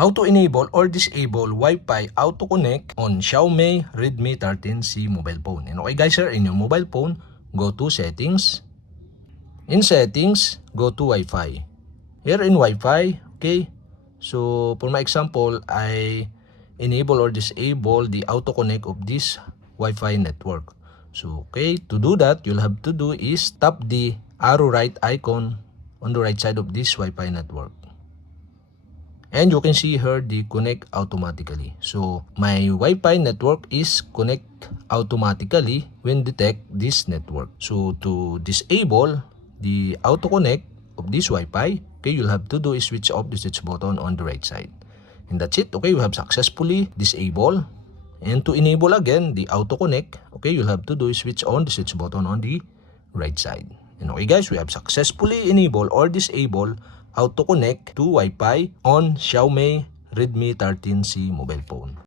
How to enable or disable Wi-Fi auto connect on Xiaomi Redmi 13C mobile phone. And okay guys, in your mobile phone, go to settings. In settings, go to Wi-Fi. Here in Wi-Fi, okay. So for my example, I enable or disable the auto connect of this Wi-Fi network. So okay, to do that, you'll have to do is tap the arrow right icon on the right side of this Wi-Fi network. And you can see here the connect automatically. So my Wi-Fi network is connect automatically when detect this network. So to disable the auto connect of this Wi-Fi, okay, you'll have to do is switch off the switch button on the right side. And that's it. Okay, we have successfully disabled. And to enable again the auto connect, okay, you'll have to do is switch on the switch button on the right side. And okay guys, we have successfully enabled or disabled auto connect to Wi-Fi on Xiaomi Redmi 13C mobile phone.